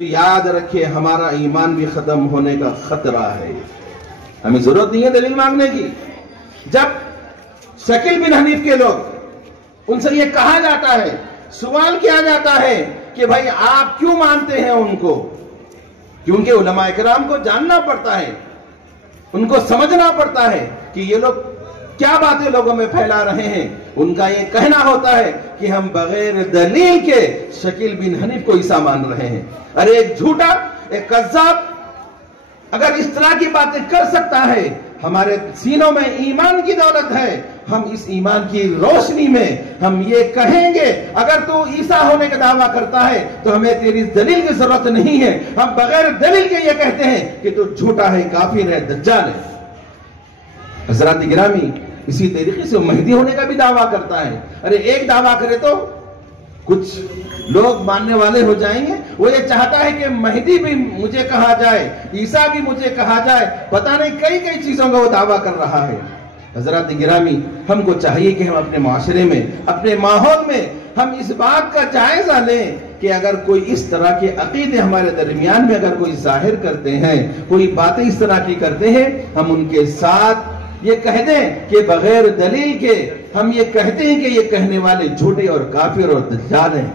याद रखिए हमारा ईमान भी खत्म होने का खतरा है। हमें जरूरत नहीं है दलील मांगने की। जब शकील बिन हनीफ के लोग उनसे ये कहा जाता है, सवाल किया जाता है कि भाई आप क्यों मानते हैं उनको, क्योंकि उलमा इकराम को जानना पड़ता है, उनको समझना पड़ता है कि ये लोग क्या बातें लोगों में फैला रहे हैं। उनका ये कहना होता है कि हम बगैर दलील के शकील बिन हनीफ को ईसा मान रहे हैं। अरे एक झूठा, एक कज़्ज़ाब अगर इस तरह की बातें कर सकता है, हमारे सीनों में ईमान की दौलत है, हम इस ईमान की रोशनी में हम ये कहेंगे अगर तू ईसा होने का दावा करता है तो हमें तेरी दलील की जरूरत नहीं है। हम बगैर दलील के ये कहते हैं कि तू झूठा है, काफिर है, दज्जाल है। हज़रात गिरामी, इसी तरीके से महदी होने का भी दावा करता है। अरे एक दावा करे तो कुछ लोग मानने वाले हो जाएंगे। वो ये चाहता है कि महदी भी मुझे कहा जाए, ईसा भी मुझे कहा जाए, पता नहीं कई कई चीजों का वो दावा कर रहा है। हज़रात गिरामी, हमको चाहिए कि हम अपने माशरे में, अपने माहौल में हम इस बात का जायजा लें कि अगर कोई इस तरह के अकीदे हमारे दरमियान में अगर कोई जाहिर करते हैं, कोई बातें इस तरह की करते हैं, हम उनके साथ ये कह दें कि बगैर दलील के हम ये कहते हैं कि ये कहने वाले झूठे और काफिर और दज्जाल हैं।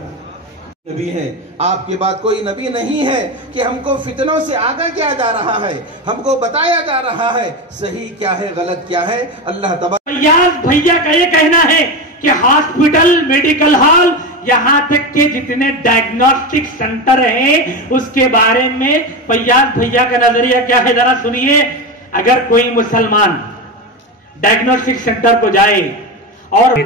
नबी है, आपके बाद कोई नबी नहीं है कि हमको फितनों से आगाह किया जा रहा है, हमको बताया जा रहा है सही क्या है, गलत क्या है। अल्लाह तबारक भैया का ये कहना है कि हॉस्पिटल, मेडिकल हॉल, यहाँ तक के जितने डायग्नोस्टिक सेंटर हैं उसके बारे में फैयाज भैया का नजरिया क्या है, जरा सुनिए। अगर कोई मुसलमान डायग्नोस्टिक सेंटर को जाए और है,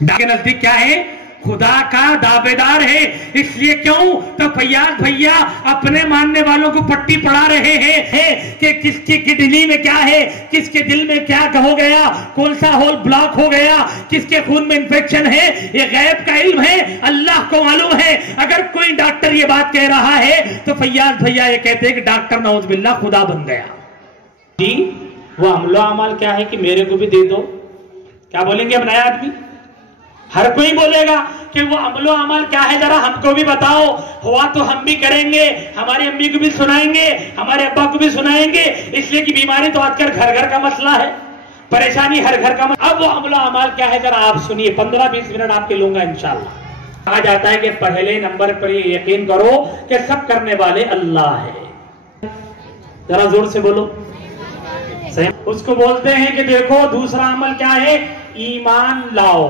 के नजदीक क्या है, खुदा का दावेदार है। इसलिए क्यों तो फैयाज भैया अपने मानने वालों को पट्टी पढ़ा रहे हैं कि किसकी किडनी में क्या है, किसके दिल में क्या हो गया, कौन सा होल ब्लॉक हो गया, किसके खून में इंफेक्शन है, ये गैब का इल्म है, अल्लाह को मालूम है। अगर कोई डॉक्टर ये बात कह रहा है तो फैयाज भैया ये कहते हैं कि डॉक्टर नौज बिल्लाह खुदा बन गया जी। वो अमलो अमाल क्या है कि मेरे को भी दे दो, क्या बोलेंगे अब नया आदमी? हर कोई बोलेगा कि वो अमलो अमल क्या है, जरा हमको भी बताओ। हुआ तो हम भी करेंगे, हमारी अम्मी को भी सुनाएंगे, हमारे अब्बा को भी सुनाएंगे। इसलिए कि बीमारी तो आजकल घर घर का मसला है, परेशानी हर घर का। अब वो अमलो अमल क्या है जरा आप सुनिए, 15-20 मिनट आपके लूंगा इंशाल्लाह। कहा जाता है कि पहले नंबर पर ये यकीन करो कि सब करने वाले अल्लाह है। जरा जोर से बोलो। उसको बोलते हैं कि देखो दूसरा अमल क्या है, ईमान लाओ।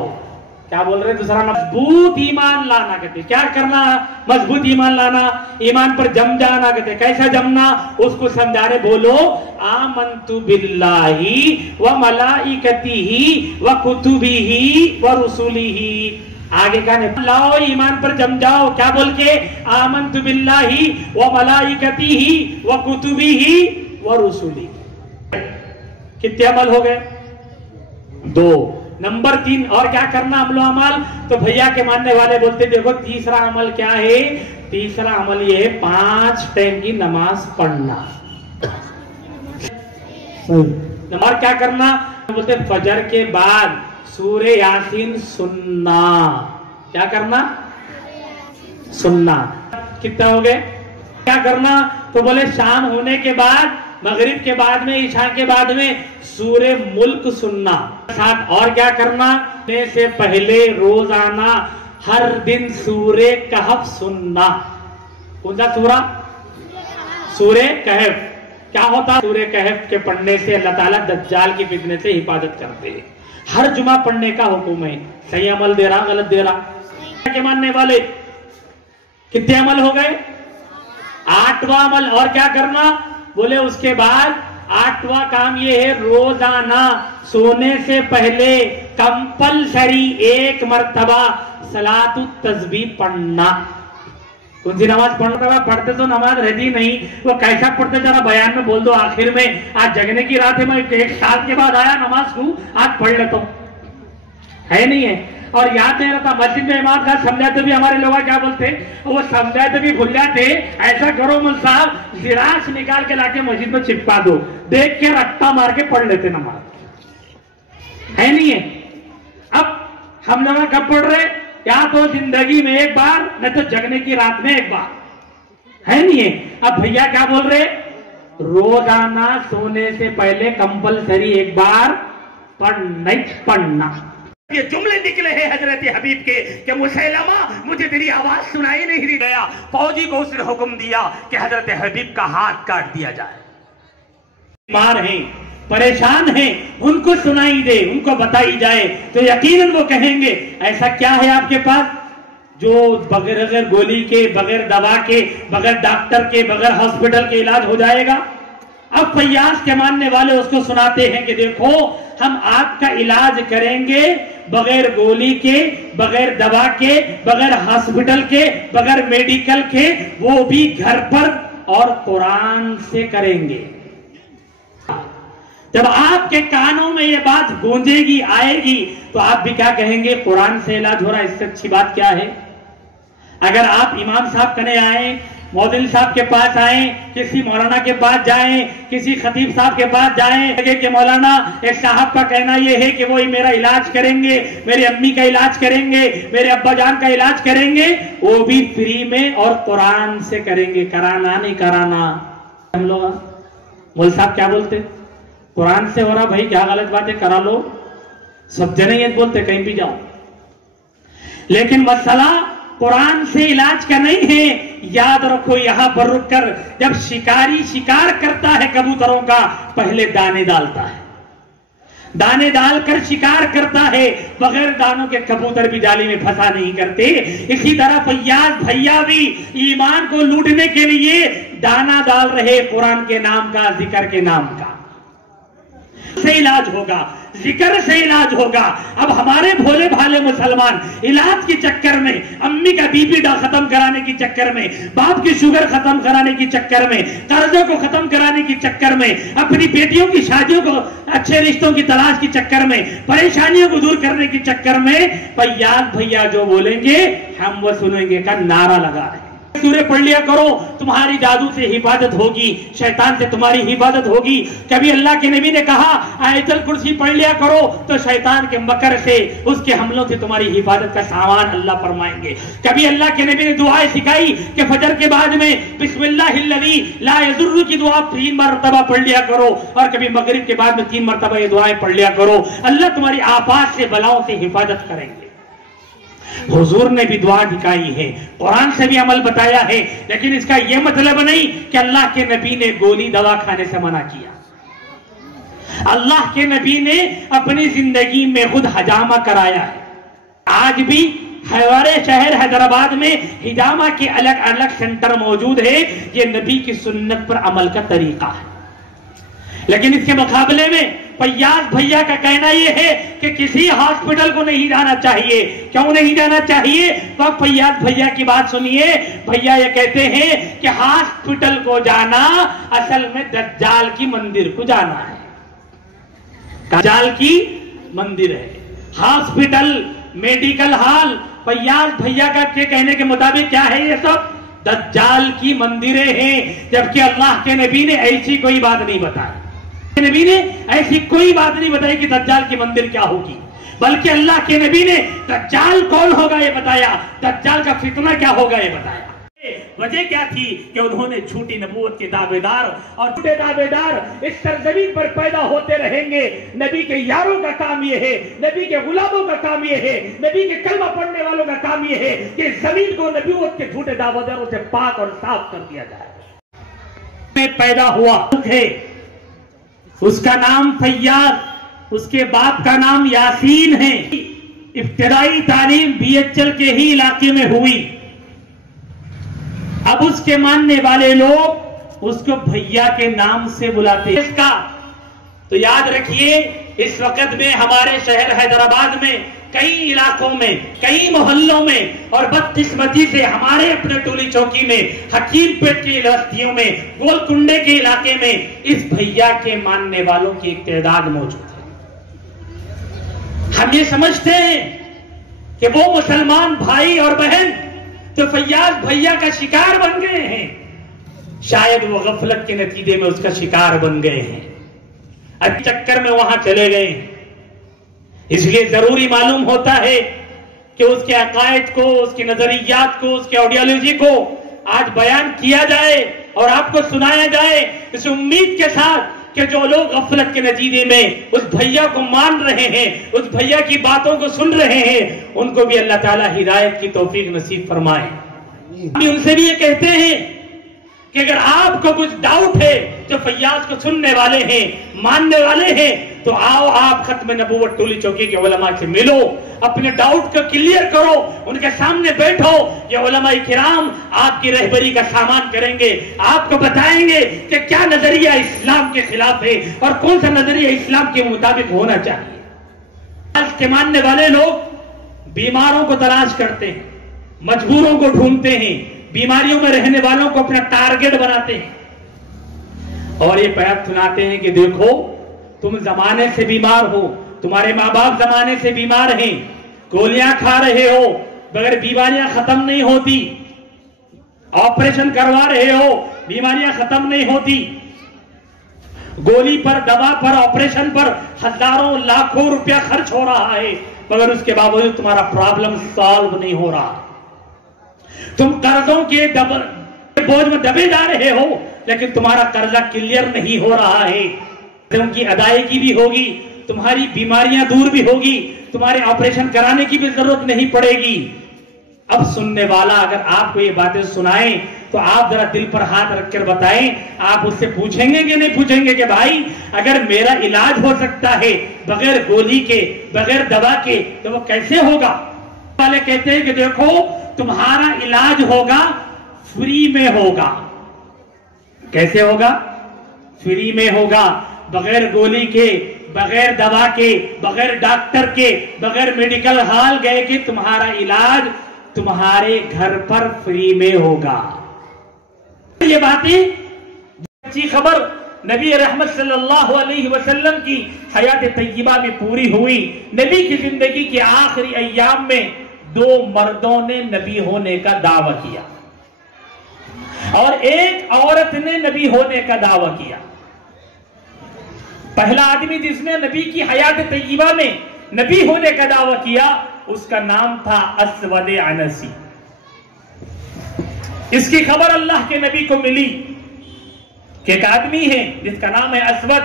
क्या बोल रहे हैं? दूसरा मजबूत ईमान लाना कहते। क्या करना? मजबूत ईमान लाना, ईमान पर जम जाना कहते। कैसा जमना उसको समझा रहे, बोलो आमन्तु बिल्लाहि व मलाइकतिही व कुतुबिही व रुसुलिही। आगे का नहीं, लाओ ईमान पर जम जाओ। क्या बोल के? आमन्तु बिल्लाहि व मलाइकतिही व कुतुबिही व रुसुलिही। कितने अमल हो गए? 2। नंबर 3 और क्या करना अमलो अमल? तो भैया के मानने वाले बोलते देखो तीसरा अमल क्या है, तीसरा अमल ये है 5 टाइम की नमाज पढ़ना। और क्या करना? बोलते फजर के बाद सूरे यासीन सुनना। क्या करना? सुनना। कितना हो गए? क्या करना? तो बोले शाम होने के बाद, मगरिब के बाद में, ईशा के बाद में सूरे मुल्क सुनना। साथ और क्या करना? से पहले रोजाना हर दिन सूरे कहफ सुनना। कौन सा सूरा? सूरे कहफ। क्या होता? सूरे कहफ के पढ़ने से अल्लाह ताला दज्जाल की फितने से हिफाजत करते हैं। हर जुमा पढ़ने का हुक्म है। सही अमल दे रहा, गलत दे रहा? के मानने वाले कितने अमल हो गए? 8वां अमल। और क्या करना? बोले उसके बाद 8वां काम ये है, रोजाना सोने से पहले कंपलसरी 1 मर्तबा सलातु तस्बीह पढ़ना। कौन सी नमाज पढ़ना? पढ़ते तो नमाज रहती नहीं, वो कैसा पढ़ते जरा बयान में बोल दो आखिर में। आज जगने की रात है, मैं 1 साल के बाद आया नमाज को, आज पढ़ लेता हूं, है नहीं है। और याद नहीं रहता, मस्जिद में इमाम साहब समझाते भी हमारे लोग क्या बोलते, वो समझाते भी भूल जाते। ऐसा करो मुल साहब, जिरास निकाल के लाके मस्जिद में चिपका दो, देख के रट्टा मार के पढ़ लेते नमाज, है नहीं है। अब हम लोग कब पढ़ रहे? या तो जिंदगी में एक बार, नहीं तो जगने की रात में एक बार, है नहीं है। अब भैया क्या बोल रहे, रोजाना सोने से पहले कंपलसरी एक बार पढ़ना। ये जुमले निकले हैं हजरत हबीब के कि मुसैलमा मुझे तेरी आवाज सुनाई नहीं गया। फौजी को उसने हुक्म दिया कि हजरत हबीब का हाथ काट दिया जाए। बीमार हैं, परेशान हैं, उनको सुनाई दे, उनको बताई जाए तो यकीनन वो कहेंगे ऐसा क्या है आपके पास जो बगैर गोली के, बगैर दवा के, बगैर डॉक्टर के, बगैर हॉस्पिटल के इलाज हो जाएगा। अब फैयाज के मानने वाले उसको सुनाते हैं कि देखो हम आपका इलाज करेंगे बगैर गोली के, बगैर दवा के, बगैर हॉस्पिटल के, बगैर मेडिकल के, वो भी घर पर और कुरान से करेंगे। जब आपके कानों में ये बात गूंजेगी, आएगी, तो आप भी क्या कहेंगे, कुरान से इलाज हो रहा है, इससे अच्छी बात क्या है। अगर आप इमाम साहब कने आए, मौदिल साहब के पास आए, किसी मौलाना के पास जाएं, किसी खतीब साहब के पास जाएं, लगे कि मौलाना एक साहब का कहना यह है कि वो ही मेरा इलाज करेंगे, मेरी अम्मी का इलाज करेंगे, मेरे अब्बा जान का इलाज करेंगे, वो भी फ्री में और कुरान से करेंगे। कराना नहीं कराना। हम लोग मौल साहब क्या बोलते, कुरान से हो रहा भाई, क्या गलत बात है, करा लो। सब जने ये बोलते कहीं भी जाओ, लेकिन मसला कुरान से इलाज का नहीं है। याद रखो, यहां पर रुककर जब शिकारी शिकार करता है कबूतरों का, पहले दाने डालता है, दाने डालकर शिकार करता है। बगैर दानों के कबूतर भी जाली में फंसा नहीं करते। इसी तरह फैयाज भैया भी ईमान को लूटने के लिए दाना डाल रहे कुरान के नाम का, जिक्र के नाम का। से इलाज होगा, जिक्र से इलाज होगा। अब हमारे भोले भाले मुसलमान इलाज के चक्कर में, अम्मी का बीपी खत्म कराने के चक्कर में, बाप की शुगर खत्म कराने के चक्कर में, कर्जों को खत्म कराने के चक्कर में, अपनी बेटियों की शादियों को, अच्छे रिश्तों की तलाश के चक्कर में, परेशानियों को दूर करने के चक्कर में फैयाज भैया जो बोलेंगे हम वो सुनेंगे का नारा लगा रहे हैं। सूर्य पढ़ लिया करो, तुम्हारी जादू से हिफाजत होगी, शैतान से तुम्हारी हिफाजत होगी। कभी अल्लाह के नबी ने कहा आयतुल कुर्सी पढ़ लिया करो तो शैतान के मकर से, उसके हमलों से तुम्हारी हिफाजत का सामान अल्लाह फरमाएंगे। कभी अल्लाह के नबी ने दुआएं सिखाई कि फजर के बाद में बिस्मिल्लाहिल्लज़ी ला यज़ुर्रु की दुआ 3 मरतबा पढ़ लिया करो, और कभी मगरिब के बाद में 3 मरतबा ये दुआएं पढ़ लिया करो। अल्लाह तुम्हारी आफात से, बलाओं से हिफाजत करेंगे। हुजूर ने भी दुआ दिखाई है, कुरान से भी अमल बताया है, लेकिन इसका यह मतलब नहीं कि अल्लाह के नबी ने गोली दवा खाने से मना किया। अल्लाह के नबी ने अपनी जिंदगी में खुद हजामा कराया है। आज भी हमारे शहर हैदराबाद में हिजामा के अलग अलग सेंटर मौजूद है। ये नबी की सुन्नत पर अमल का तरीका है। लेकिन इसके मुकाबले में फैयाज भैया का कहना यह है कि किसी हॉस्पिटल को नहीं जाना चाहिए। क्यों नहीं जाना चाहिए? तो अब फैयाज भैया की बात सुनिए। भैया ये कहते हैं कि हॉस्पिटल को जाना असल में दज्जाल की मंदिर को जाना है। दज्जाल की मंदिर है, हॉस्पिटल, मेडिकल हॉल। फैयाज भैया का के कहने के मुताबिक क्या है? ये सब दज्जाल की मंदिरें हैं। जबकि अल्लाह के नबी ने ऐसी कोई बात नहीं बताई। नबी ने ऐसी कोई बात नहीं बताई कि दज्जाल की मंदिर क्या होगी, बल्कि अल्लाह के नबी ने दज्जाल कौन होगा ये बताया, दज्जाल का फितना क्या होगा ये बताया। वजह क्या थी कि उन्होंने झूठी नबूवत के दावेदार और झूठे दावेदार इस सरजमीन पर पैदा होते रहेंगे। नबी के यारों का काम यह है, नबी के गुलामों का काम यह है, नबी के कलमा पढ़ने वालों का काम यह है कि जमीन को नबूवत के झूठे दावेदारों से पाक और साफ कर दिया जाए। में पैदा हुआ है, उसका नाम फैयाज, उसके बाप का नाम यासीन है। इब्तिदाई तालीम बीएचएल के ही इलाके में हुई। अब उसके मानने वाले लोग उसको भैया के नाम से बुलाते हैं। इसका तो याद रखिए, इस वक्त में हमारे शहर हैदराबाद में कई इलाकों में, कई मोहल्लों में, और बदकिस्मती से हमारे अपने टोली चौकी में, हकीमपेट की बस्तियों में, गोलकुंडे के इलाके में इस भैया के मानने वालों की एक तादाद मौजूद है। हम ये समझते हैं कि वो मुसलमान भाई और बहन तो फैयाज भैया का शिकार बन गए हैं। शायद वो गफलत के नतीजे में उसका शिकार बन गए हैं, चक्कर में वहां चले गए हैं। इसलिए जरूरी मालूम होता है कि उसके अकायद को, उसके नजरियात को, उसके आइडियोलॉजी को आज बयान किया जाए और आपको सुनाया जाए, इस उम्मीद के साथ कि जो लोग गफलत के नतीजे में उस भैया को मान रहे हैं, उस भैया की बातों को सुन रहे हैं, उनको भी अल्लाह ताला हिदायत की तौफीक नसीब फरमाए। हम उनसे भी ये कहते हैं कि अगर आपको कुछ डाउट है, जो फैयाज को सुनने वाले हैं, मानने वाले हैं, तो आओ आप खत्म नबूवत टोली चौकी के उलमा से मिलो, अपने डाउट को क्लियर करो, उनके सामने बैठो। ये उलमा किराम आपकी रहबरी का सामान करेंगे, आपको बताएंगे कि क्या नजरिया इस्लाम के खिलाफ है और कौन सा नजरिया इस्लाम के मुताबिक होना चाहिए। आज के मानने वाले लोग बीमारों को तलाश करते हैं, मजबूरों को ढूंढते हैं, बीमारियों में रहने वालों को अपना टारगेट बनाते हैं और ये पैर सुनाते हैं कि देखो तुम जमाने से बीमार हो, तुम्हारे माँ बाप जमाने से बीमार हैं, गोलियां खा रहे हो, मगर बीमारियां खत्म नहीं होती, ऑपरेशन करवा रहे हो, बीमारियां खत्म नहीं होती, गोली पर, दवा पर, ऑपरेशन पर हजारों लाखों रुपया खर्च हो रहा है, मगर उसके बावजूद तुम्हारा प्रॉब्लम सॉल्व नहीं हो रहा। तुम कर्जों के बोझ में दबे जा रहे हो, लेकिन तुम्हारा कर्जा क्लियर नहीं हो रहा है, उनकी अदायगी भी होगी, तुम्हारी बीमारियां दूर भी होगी, तुम्हारे ऑपरेशन कराने की भी जरूरत नहीं पड़ेगी। अब सुनने वाला अगर आपको ये बातें सुनाए तो आप जरा दिल पर हाथ रखकर बताएं, आप उससे पूछेंगे कि नहीं पूछेंगे कि भाई अगर मेरा इलाज हो सकता है बगैर गोली के, बगैर दवा के, तो वो कैसे होगा। वाले कहते हैं कि देखो तुम्हारा इलाज होगा, फ्री में होगा। कैसे होगा? फ्री में होगा, बगैर गोली के, बगैर दवा के, बगैर डॉक्टर के, बगैर मेडिकल हॉल गए कि तुम्हारा इलाज तुम्हारे घर पर फ्री में होगा। ये बातें अच्छी खबर नबी रहमत सल्लल्लाहु अलैहि वसल्लम की हयात तय्यबा में पूरी हुई। नबी की जिंदगी के आखिरी अय्याम में 2 मर्दों ने नबी होने का दावा किया और एक औरत ने नबी होने का दावा किया। पहला आदमी जिसने नबी की हयात तय्यबा में नबी होने का दावा किया उसका नाम था अस्वद अनसी। इसकी खबर अल्लाह के नबी को मिली कि एक आदमी है जिसका नाम है अस्वद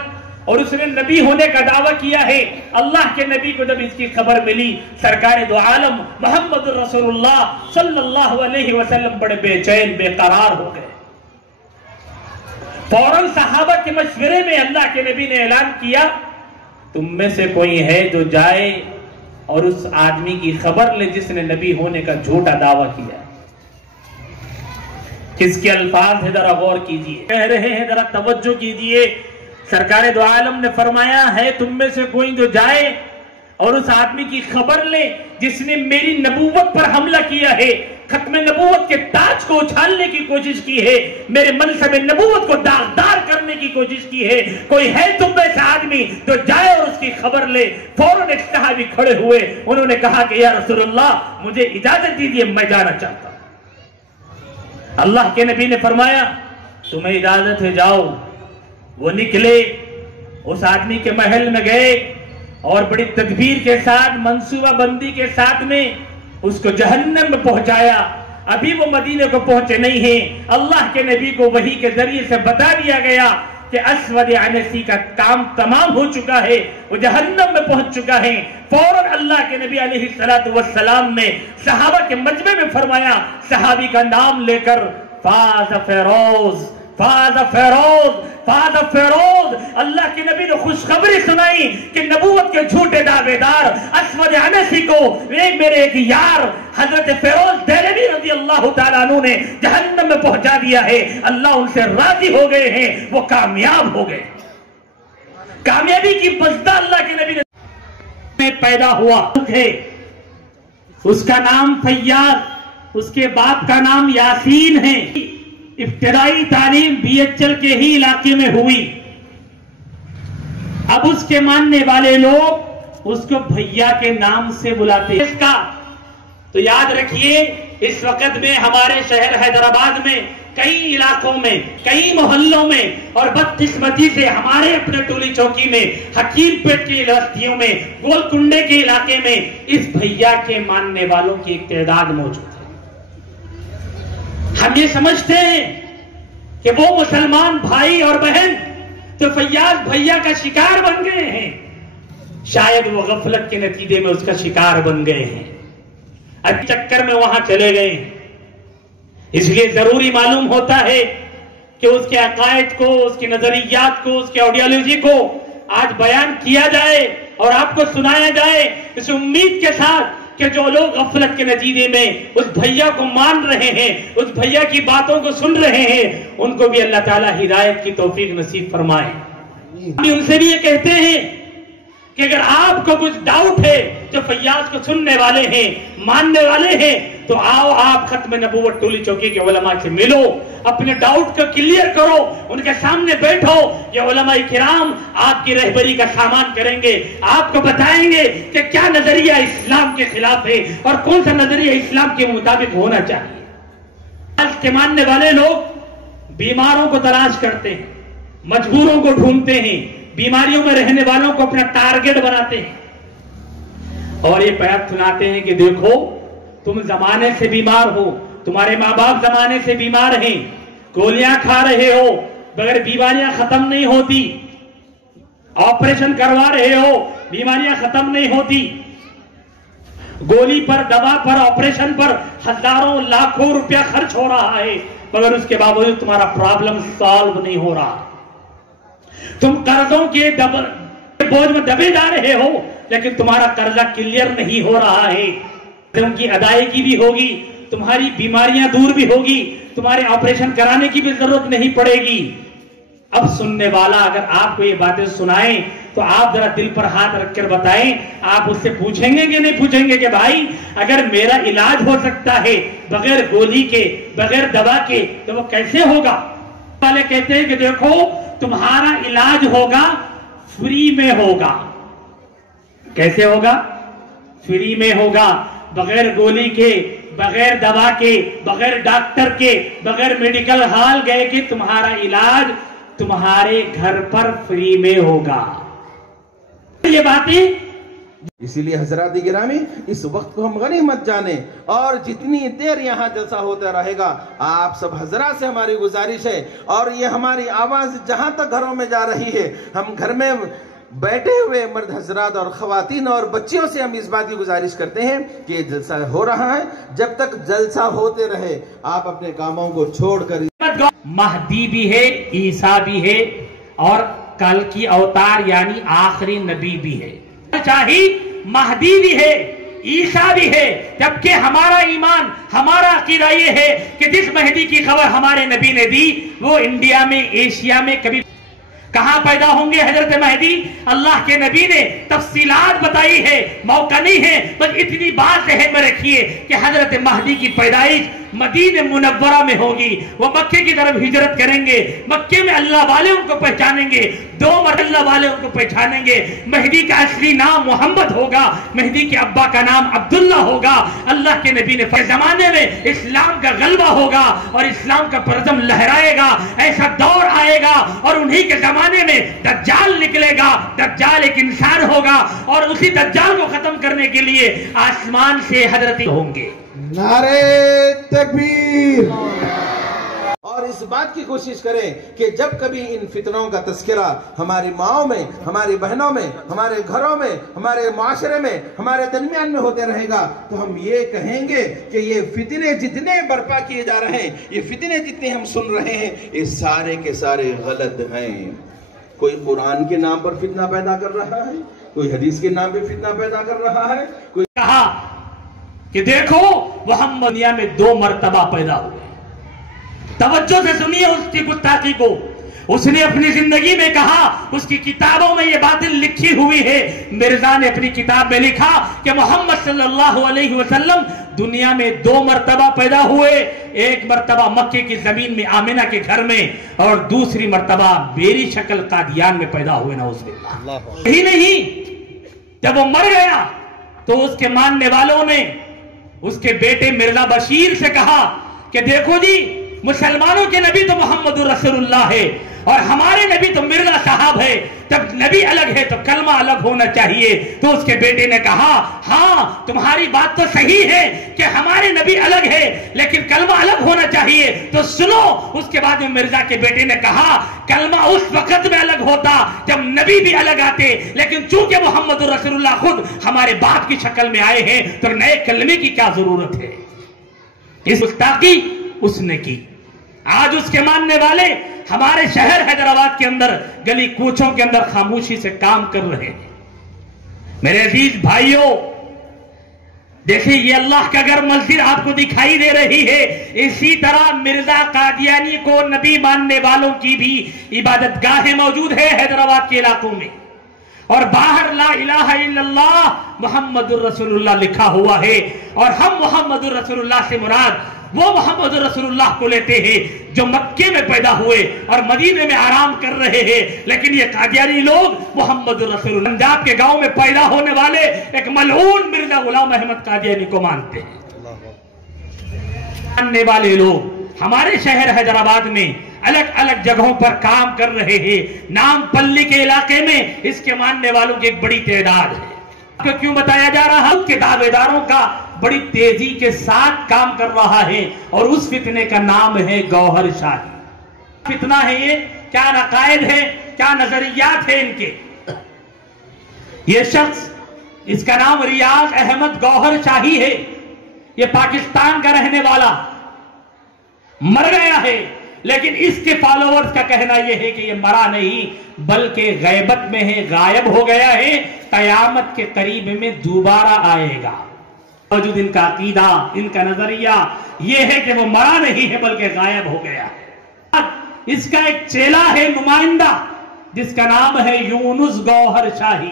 और उसने नबी होने का दावा किया है। अल्लाह के नबी को जब इसकी खबर मिली, सरकार दो आलम मोहम्मद रसूलुल्लाह सल्लल्लाहु अलैहि वसल्लम बड़े बेचैन बेकरार हो गए। फौरन सहाबा के मशवरे में अल्लाह के नबी ने ऐलान किया, तुम में से कोई है जो जाए और उस आदमी की खबर ले जिसने नबी होने का झूठा दावा किया। किसके अल्फाज है जरा गौर कीजिए, कह रहे हैं जरा तवज्जो कीजिए। सरकार दो आलम ने फरमाया है तुम में से कोई जो जाए और उस आदमी की खबर ले जिसने मेरी नबूवत पर हमला किया है, खत्म नबूवत के ताज को उछालने की कोशिश की है, मेरे मनसब नबूवत को दागदार करने की कोशिश की है। कोई है तुम में से आदमी जो जाए और उसकी खबर ले। फौरन एक सहाबी खड़े हुए, उन्होंने कहा कि या रसूलुल्लाह मुझे इजाजत दीजिए, मैं जाना चाहता हूं। अल्लाह के नबी ने फरमाया तुम्हें इजाजत है, जाओ। वो निकले, उस आदमी के महल में गए और बड़ी तदबीर के साथ, मंसूबा बंदी के साथ में उसको जहन्नम में पहुंचाया। अभी वो मदीने को पहुंचे नहीं हैं, अल्लाह के नबी को वही के जरिए से बता दिया गया कि अस्वद अनसी का काम तमाम हो चुका है, वो जहन्नम में पहुंच चुका है। फौरन अल्लाह के नबी अलैहिस्सलातु वस्सलाम ने सहाबा के मजमे में फरमाया, सहाबी का नाम लेकर फाज़ फेरोज, फाज़ फेरोज, फाज़ फेरोज। अल्लाह के नबी ने खुशखबरी सुनाई कि नबूवत के झूठे दावेदार अस्वद अनसी को मेरे एक यार हजरत फेरोज देहलवी रज़ी अल्लाह ताला अन्हु ने जहन्नम में पहुंचा दिया है। अल्लाह उनसे राजी हो गए हैं, वो कामयाब हो गए। कामयाबी की बज़दा अल्लाह के नबी ने पैदा हुआ है, उसका नाम फैयाज, उसके बाप का नाम यासीन है। इब्तिदाई तालीम बीएचएल के ही इलाके में हुई। अब उसके मानने वाले लोग उसको भैया के नाम से बुलाते हैं। तो याद रखिए, इस वक्त में हमारे शहर हैदराबाद में कई इलाकों में, कई मोहल्लों में, और बदकिस्मती से हमारे अपने टोली चौकी में, हकीमपेट की बस्तियों में, गोलकुंडे के इलाके में इस भैया के मानने वालों की एक तादाद मौजूद है। हम ये समझते हैं कि वो मुसलमान भाई और बहन तो फैयाज भैया का शिकार बन गए हैं, शायद वो गफलत के नतीजे में उसका शिकार बन गए हैं, अब चक्कर में वहां चले गए। इसलिए जरूरी मालूम होता है कि उसके अकायद को, उसके नजरियात को, उसके आइडियोलॉजी को आज बयान किया जाए और आपको सुनाया जाए, इस उम्मीद के साथ कि जो लोग गफलत के नतीजे में उस भैया को मान रहे हैं, उस भैया की बातों को सुन रहे हैं, उनको भी अल्लाह ताला हिदायत की तौफीक नसीब फरमाए। हम उनसे भी ये कहते हैं कि अगर आपको कुछ डाउट है, जो फैयाज को सुनने वाले हैं, मानने वाले हैं, तो आओ आप खत्म नबूवत टोली चौकी के उलमा से मिलो, अपने डाउट को क्लियर करो, उनके सामने बैठो। ये उलमा किराम आपकी रहबरी का सामान करेंगे, आपको बताएंगे कि क्या नजरिया इस्लाम के खिलाफ है और कौन सा नजरिया इस्लाम के मुताबिक होना चाहिए। आज के मानने वाले लोग बीमारों को तलाश करते हैं, मजबूरों को ढूंढते हैं, बीमारियों में रहने वालों को अपना टारगेट बनाते हैं और ये पैर सुनाते हैं कि देखो तुम जमाने से बीमार हो, तुम्हारे माँ बाप जमाने से बीमार हैं, गोलियां खा रहे हो, बगैर बीमारियां खत्म नहीं होती, ऑपरेशन करवा रहे हो, बीमारियां खत्म नहीं होती, गोली पर, दवा पर, ऑपरेशन पर हजारों लाखों रुपया खर्च हो रहा है, मगर उसके बावजूद तुम्हारा प्रॉब्लम सॉल्व नहीं हो रहा। तुम कर्जों के बोझ में दबे जा रहे हो, लेकिन तुम्हारा कर्जा क्लियर नहीं हो रहा है, उनकी अदायगी भी होगी, तुम्हारी बीमारियां दूर भी होगी, तुम्हारे ऑपरेशन कराने की भी जरूरत नहीं पड़ेगी। अब सुनने वाला अगर आपको ये बातें सुनाए तो आप जरा दिल पर हाथ रखकर बताएं, आप उससे पूछेंगे कि नहीं पूछेंगे कि भाई अगर मेरा इलाज हो सकता है बगैर गोली के, बगैर दवा के, तो वो कैसे होगा। वाले कहते हैं कि देखो तुम्हारा इलाज होगा फ्री में होगा। कैसे होगा? फ्री में होगा, बगैर गोली के, बगैर दवा के, बगैर डॉक्टर के, बगैर मेडिकल हॉल गए कि तुम्हारा इलाज तुम्हारे घर पर फ्री में होगा। ये बातें इसीलिए हजरात गिरामी, इस वक्त को हम गनीमत जाने और जितनी देर यहाँ जलसा होता रहेगा, आप सब हजरात से हमारी गुजारिश है और ये हमारी आवाज जहां तक घरों में जा रही है, हम घर में बैठे हुए मर्द हजरात और खवातीन और बच्चियों से हम इस बात की गुजारिश करते हैं कि ये जलसा हो रहा है, जब तक जलसा होते रहे आप अपने कामों को छोड़कर। महदी भी है, ईसा भी है और कल की अवतार यानी आखिरी नबी भी है, चाहे महदी भी है, ईसा भी है, जबकि हमारा ईमान, हमारा अकीदा ये है कि जिस महदी की खबर हमारे नबी ने दी वो इंडिया में, एशिया में कभी कहां पैदा होंगे हजरत महदी, अल्लाह के नबी ने तफसीलात बताई है, मौका नहीं है, बस इतनी बात जहन में रखिए कि हजरत महदी की पैदाइश मदीने मुनव्वरा में होगी। वो मक्के की तरफ हिजरत करेंगे, मक्के में अल्लाह वाले उनको पहचानेंगे, 2 अल्लाह वाले उनको पहचानेंगे। महदी का असली नाम मोहम्मद होगा, महदी के अब्बा का नाम अब्दुल्ला होगा। अल्लाह के नबी ने जमाने में इस्लाम का गलबा होगा और इस्लाम का परचम लहराएगा, ऐसा दौर आएगा और उन्हीं के जमाने में दज्जाल निकलेगा। दज्जाल एक इंसान होगा और उसी दज्जाल को खत्म करने के लिए आसमान से हजरत होंगे। नारे तकबीर। और इस बात की कोशिश करें कि जब कभी इन फितनों का तस्करा हमारी माओं में, हमारी बहनों में, हमारे घरों में, हमारे माशरे में, हमारे दरमियान में होते रहेगा, तो हम ये कहेंगे कि ये फितने जितने बर्पा किए जा रहे हैं, ये फितने जितने हम सुन रहे हैं, ये सारे के सारे गलत हैं। कोई कुरान के नाम पर फितना पैदा कर रहा है, कोई हदीस के नाम पर फितना पैदा कर रहा है, कोई कहा कि देखो मोहम्मद दुनिया में 2 मर्तबा पैदा हुए। तवज्जो से सुनिए उसकी गुस्ताखी को। उसने अपनी जिंदगी में कहा, उसकी किताबों में ये बातें लिखी हुई है। मिर्जा ने अपनी किताब में लिखा कि मोहम्मद सल्लल्लाहु अलैहि वसल्लम दुनिया में 2 मर्तबा पैदा हुए। एक मर्तबा मक्के की जमीन में आमिना के घर में और दूसरी मर्तबा बेरी शक्ल कादियान में पैदा हुए। नाउज़ुबिल्लाह। यही नहीं, जब वो मर गया तो उसके मानने वालों ने उसके बेटे मिर्जा बशीर से कहा कि देखो जी मुसलमानों के नबी तो मोहम्मदुर रसूलुल्लाह है और हमारे नबी तो मिर्जा साहब है। जब नबी अलग है तो कलमा अलग होना चाहिए। तो उसके बेटे ने कहा, हाँ तुम्हारी बात तो सही है कि हमारे नबी अलग है, लेकिन कलमा अलग होना चाहिए। तो सुनो, उसके बाद में मिर्जा के बेटे ने कहा, कलमा उस वक्त में अलग होता जब नबी भी अलग आते, लेकिन चूंकि मोहम्मद रसूलुल्लाह खुद हमारे बाप की शक्ल में आए हैं तो नए कलमे की क्या जरूरत है। इस गुस्ताखी उसने की। आज उसके मानने वाले हमारे शहर हैदराबाद के अंदर गली कूचों के अंदर खामोशी से काम कर रहे हैं। मेरे अजीज भाइयों, देखिए ये अल्लाह का घर मस्जिद आपको दिखाई दे रही है, इसी तरह मिर्जा कादियानी को नबी मानने वालों की भी इबादत गाहें मौजूद है हैदराबाद के इलाकों में। और बाहर ला इलाहा इल्लल्लाह मुहम्मदुर रसूलुल्लाह लिखा हुआ है। और हम मुहम्मदुर रसूलुल्लाह से मुराद वो मोहम्मद रसूलुल्लाह को लेते हैं जो मक्के में पैदा हुए और मदीने में आराम कर रहे हैं। लेकिन ये कादियानी लोग मोहम्मद रसूलुल्लाह पंजाब के गांव में पैदा होने वाले एक मलऊन मिर्जा गुलाम अहमद कादियानी को मानते हैं। मानने वाले लोग हमारे शहर हैदराबाद में अलग अलग जगहों पर काम कर रहे हैं। नामपल्ली के इलाके में इसके मानने वालों की एक बड़ी तादाद है। आपको क्यों बताया जा रहा है कि दावेदारों का बड़ी तेजी के साथ काम कर रहा है और उस फितने का नाम है गौहर शाही। फितना है ये, क्या नकायद है, क्या नजरियात है इनके। ये शख्स, इसका नाम रियाज अहमद गौहर शाही है। ये पाकिस्तान का रहने वाला मर गया है, लेकिन इसके फॉलोअर्स का कहना यह है कि ये मरा नहीं बल्कि गैबत में है, गायब हो गया है, कयामत के करीब में दोबारा आएगा। मौजूद इनका अकीदा, इनका नजरिया यह है कि वो मरा नहीं है बल्कि गायब हो गया है। इसका एक चेला है नुमाइंदा जिसका नाम है यूनुस गौहर शाही।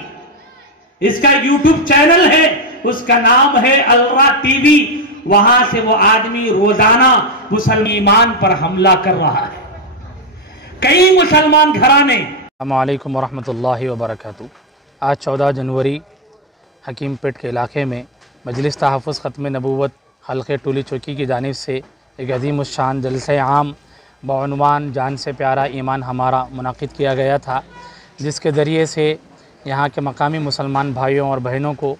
इसका यूट्यूब चैनल है, उसका नाम है अलरा टीवी। वहां से वो आदमी रोजाना मुसलमान पर हमला कर रहा है। कई मुसलमान घराने। अस्सलामु अलैकुम वरहमतुल्लाहि वबरकातुहू। आज 14 जनवरी हकीमपेट के इलाके में मजलिस तहफ़्फ़ुज़ ख़त्म नबूवत हल्क़े टोली चौकी की जानिब से एक अज़ीमुश्शान जलसे आम बउनवान जान से प्यारा ईमान हमारा मुनाक़िद किया गया था, जिसके ज़रिए से यहाँ के मकामी मुसलमान भाइयों और बहनों को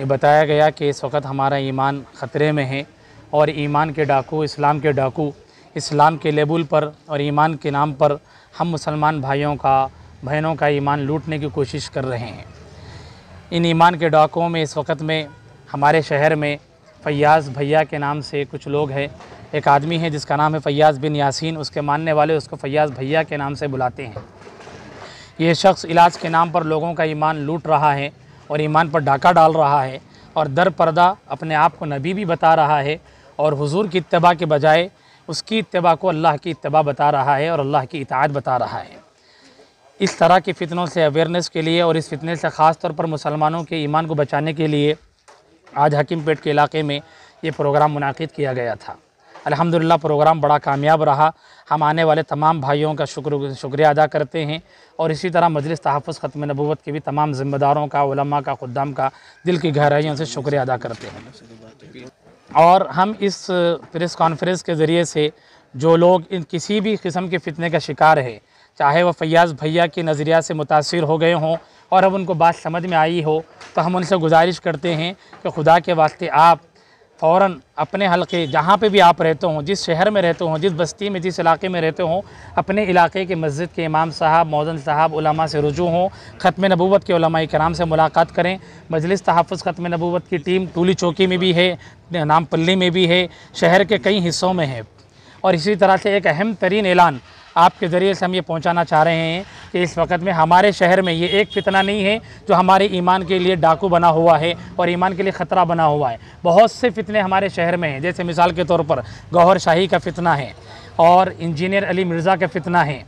ये बताया गया कि इस वक्त हमारा ईमान ख़तरे में है और ईमान के डाकू, इस्लाम के डाकू, इस्लाम के लेबुल पर और ईमान के नाम पर हम मुसलमान भाइयों का, बहनों का ईमान लूटने की कोशिश कर रहे हैं। इन ईमान के डाकुओं में इस वक्त में हमारे शहर में फ़ैयाज़ भैया के नाम से कुछ लोग हैं। एक आदमी है जिसका नाम है फ़ैयाज़ बिन यासीन, उसके मानने वाले उसको फ़ैयाज़ भैया के नाम से बुलाते हैं। ये शख्स इलाज के नाम पर लोगों का ईमान लूट रहा है और ईमान पर डाका डाल रहा है और दर पर्दा अपने आप को नबी भी बता रहा है और हुजूर की इत्तिबा के बजाय उसकी इत्तिबा को अल्लाह की इत्तिबा बता रहा है और अल्लाह की इताअत बता रहा है। इस तरह के फ़ितनों से अवेयरनेस के लिए और इस फितने से ख़ास तौर पर मुसलमानों के ईमान को बचाने के लिए आज हकीमपेट के इलाके में ये प्रोग्राम मुनाक़िद किया गया था। अल्हम्दुलिल्लाह प्रोग्राम बड़ा कामयाब रहा। हम आने वाले तमाम भाइयों का शुक्रिया अदा करते हैं और इसी तरह मजलिस तहफ़्फ़ुज़ ख़त्म नबूवत के भी तमाम ज़िम्मेदारों का, उलमा का, खुद्दाम का दिल की गहराइयों से शुक्रिया अदा करते हैं। और हम इस प्रेस कॉन्फ्रेंस के ज़रिए से जो लोग इन किसी भी किस्म के फ़ितने का शिकार है, चाहे वह फ़ैयाज़ भैया के नज़रिया से मुतासिर हो गए हों और अब उनको बात समझ में आई हो, तो हम उनसे गुजारिश करते हैं कि खुदा के वास्ते आप फ़ौरन अपने हल्के जहाँ पे भी आप रहते हों, जिस शहर में रहते हों, जिस बस्ती में, जिस इलाके में रहते हों, अपने इलाके के मस्जिद के इमाम साहब, मौज़न साहब, उलमा से रुजू हों, ख़त्म नबूवत के उलमा इकराम से मुलाकात करें। मजलिस तहफ़्फ़ुज़ ख़त्म नबूवत की टीम टोली चौकी में भी है, नामपल्ली में भी है, शहर के कई हिस्सों में है। और इसी तरह से एक अहम तरीन ऐलान आपके ज़रिए से हम ये पहुंचाना चाह रहे हैं कि इस वक्त में हमारे शहर में ये एक फ़ितना नहीं है जो हमारे ईमान के लिए डाकू बना हुआ है और ईमान के लिए ख़तरा बना हुआ है। बहुत से फ़ितने हमारे शहर में हैं, जैसे मिसाल के तौर पर गौहर शाही का फ़ितना है और इंजीनियर अली मिर्ज़ा का फ़ितना है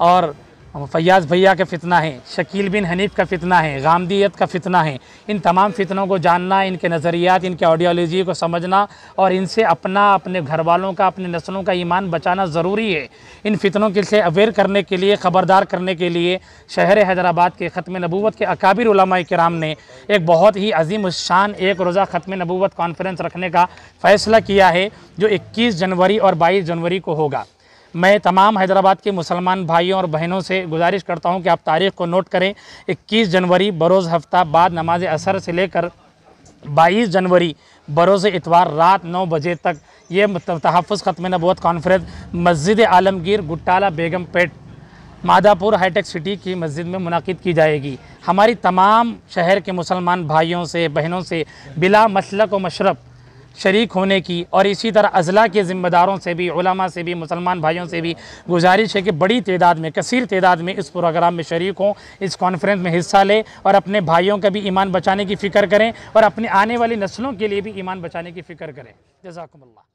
और फैयाज़ भैया का फितना है, शकील बिन हनीफ का फितना है, गामदीयत का फितना है। इन तमाम फितनों को जानना, इनके नज़रियात, इनके आइडियोलॉजी को समझना और इनसे अपने घर वालों का, अपने नस्लों का ईमान बचाना ज़रूरी है। इन फितनों के से अवेयर करने के लिए, ख़बरदार करने के लिए शहर हैदराबाद के ख़त्म नबूवत के अकाबिर उलमा किराम ने एक बहुत ही अजीम शान एक रोज़ा ख़त्म नबूवत कॉन्फ्रेंस रखने का फ़ैसला किया है, जो 21 जनवरी और 22 जनवरी को होगा। मैं तमाम हैदराबाद के मुसलमान भाइयों और बहनों से गुजारिश करता हूं कि आप तारीख़ को नोट करें। 21 जनवरी बरोज़ हफ्ता बाद नमाज असर से लेकर 22 जनवरी बरोज़ इतवार रात 9 बजे तक ये तहफ़्फ़ुज़ ख़त्म नबूवत कॉन्फ्रेंस मस्जिद आलमगीर गुट्टाला बेगम पेट मादापुर हाईटेक सिटी की मस्जिद में मुनाकिद की जाएगी। हमारी तमाम शहर के मुसलमान भाइयों से, बहनों से बिला मसलक व मशरब शरीक होने की और इसी तरह अज़ला के ज़िम्मेदारों से भी, उलमा से भी, मुसलमान भाइयों से भी गुजारिश है कि बड़ी तादाद में, कसीर तादाद में इस प्रोग्राम में शरीक हों, इस कॉन्फ्रेंस में हिस्सा लें और अपने भाइयों का भी ईमान बचाने की फ़िक्र करें और अपने आने वाली नस्लों के लिए भी ईमान बचाने की फ़िक्र करें। जज़ाकुमुल्लाह।